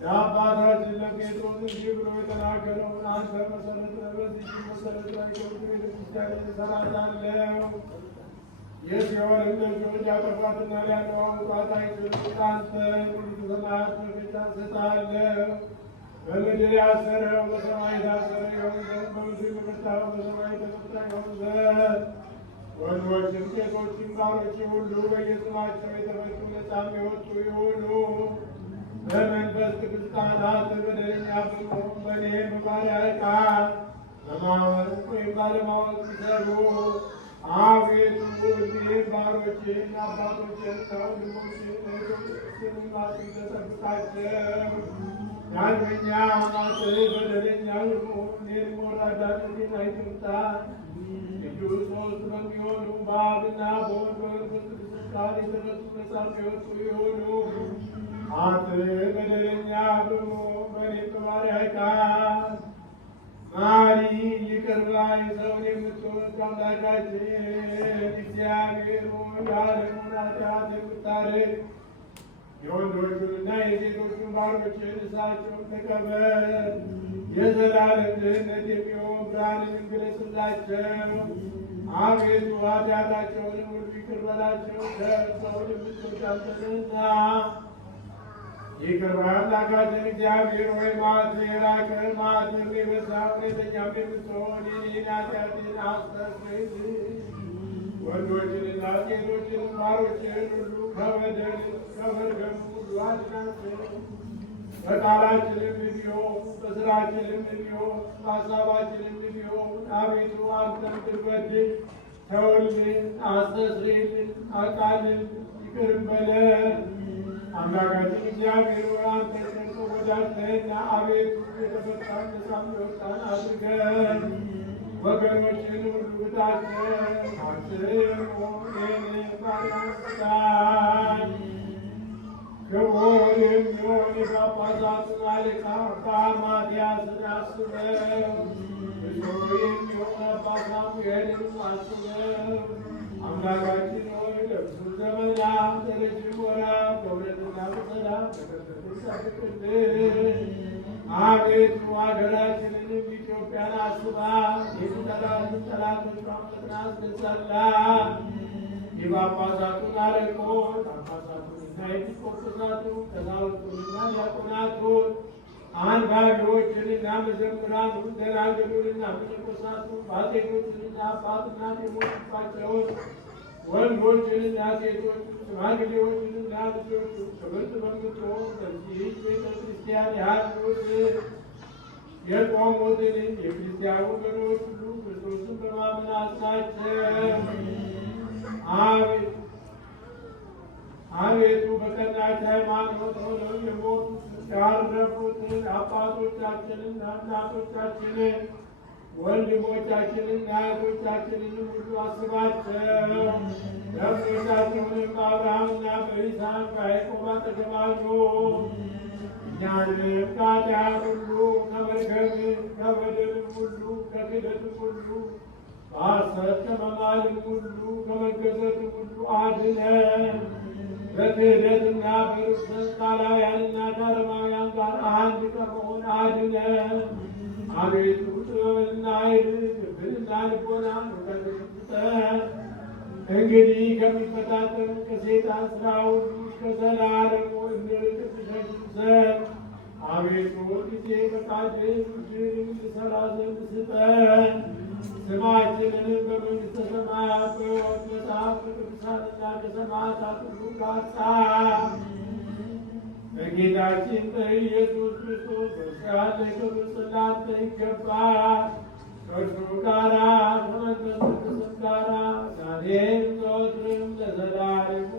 የአባታችን ለጴጥሮስ እንዲህ ብሎ የተናገረውን አንተ መሰረት በዚች መሰረት ላይ ቤተክርስቲያን እሰራታለሁ። የሲኦልን ደጆች ያጠፏትና ሊያነዋውጧት አይችሉም። አንተ መንግሥተ ሰማያት መክፈቻ እሰጥሃለሁ። በምድር ያሰረው በሰማይ የታሰረ ይሆን ዘንድ፣ በምድር የፈታው በሰማይ የተፈታ ይሆን ዘንድ። ወንዶችም ሴቶችም ባሮች ሁሉ በየስማቸው የተፈቱ ነፃም የወጡ ይሁኑ። በመንፈስ ቅዱስ ቃላት በደለኛ ብንሆን በእኔ በባሪያህ ቃል በማወቅ ወይም ባለማወቅ ቢሰሩ አቤቱ እኔን ባሮችህን አባቶችህንና ወንድሞችህን እህቶችህንም አጥብቀህ ጠብቃቸው። ዳግመኛ አማትህ በደለኛ ብንሆን እኔንም ወራዳነቴን አይቅርታ። ቅዱስ ሦስት በሚሆኑ በአብና በወልድ በመንፈስ ቅዱስ ቃል የተፈቱ ነፃም የወጡ ይሁኑ። አንተ በደለኛ ብንሆን በእኔ በባሪያህ ቃል ማሪ ይቅር ባይ ሰውን የምትወድ አምላካችን እግዚአብሔር ሆይ የዓለሙን ኃጢአት የምታርቅ የወንዶቹንና የሴቶቹን ባሮችህን እሳቸውን ተቀበል። የዘላለም ድህነት የሚሆን ብርሃንን ግለጽላቸው። አቤቱ ኃጢአታቸውንም ሁሉ ይቅር በላቸው። ሰውን የምትወድ አንተ ነህና። ይቅር ባይ አምላካችን እግዚአብሔር ሆይ መዓትህ የራቀ መዓትህም የበዛ እውነተኛም የምትሆን የእኔን ኃጢአቴን አስተሰርይልኝ። ወንዶችንና ሴቶችንም ባሮችህን ሁሉ ከበደል ከመርገም ሁሉ አድናቸው። በቃላችንም ቢሆን በሥራችንም ቢሆን በሐሳባችንም ቢሆን አቤቱ አንተን ብንበድል ተውልን፣ አስተስርይልን፣ አቃልል፣ ይቅርም በለን። አምላካችን እግዚአብሔር ሆይ አንተ ቸር ወዳጅ ነህና አቤቱ የተፈታን ነፃም የወጣን አድርገን። ወገኖችን ሁሉ ብታቸው አንተም እኔን ባሪያህን ስጠኝ። ክቡር የሚሆን የጳጳሳቱን አለቃ አባ ማትያስን አስበው። ብፁዕ የሚሆን አባ ሳሙኤልን አስበው። አምላካችን ሆይ ለብዙ ዘመናት ለረጅም ወራት በእውነትና በሰላም በከበረች ጠብቅልን። አቤቱ ሀገራችንንም ኢትዮጵያን አስባት። የሚጠላትን ጠላቶቿን ፈጥና አስነሳላት። የጳጳሳቱን አለቆች ጳጳሳቱንና ኤጲስቆጶሳቱን ቀሳውስቱንና ዲያቆናቱን አንባቢዎችንና መዘምራኑን ደናግሉንና መነኮሳቱን ባልቴቶችንና አባትና የሞቱባቸውን ወንዶችንና ሴቶች ሽማግሌዎችንና ልጆች ክብርት በምትሆን በዚህ ቤተ ክርስቲያን ያሉትን የቆሙትን የክርስቲያን ወገኖች ሁሉ ክርስቶስን በማመን አጽናቸው። አቤቱ በቀናች ሃይማኖት ሆነው የሞቱትን ያረፉትን አባቶቻችንና እናቶቻችንን ወንድሞቻችንና እህቶቻችንን ሁሉ አስባቸው። ነፍሶቻቸውንም በአብርሃምና በይስሐቅ በያዕቆብ አጠገብ አኑ። እኛንም ከኃጢአት ሁሉ ከመርገምም ከበደልም ሁሉ ከክህደትም ሁሉ በሐሰት ከመማልም ሁሉ ከመገዘትም ሁሉ አድነን። በክህደትና በርኩሰት ከአላውያንና ከአረማውያን ጋር አንድ ከመሆን አድነን። አቤቱ ጥበብንና ኃይልን ልብንና ልቦናን እውቀትን ስጠን። እንግዲህ ከሚፈታተን ከሴጣን ሥራ ሁሉ እስከ ዘላለሙ እንርቅ ትሸሽሰን። አቤቱ ጊዜ ፈቃድህን ምድርን እንሰራ ዘንድ ስጠን። ስማችንንም በመንግሥተ ሰማያት በሕይወት መጽሐፍ ከቅዱሳንና ከሰማዕታት ሁሉ ጋር ጻፍ። በጌታችን በኢየሱስ ክርስቶስ በእርሱ ያለ ክብር ላንተ ይገባል። ከእርሱ ጋራ ከመንፈስ ቅዱስም ጋራ ዛሬም ዘወትርም ለዘላለሙ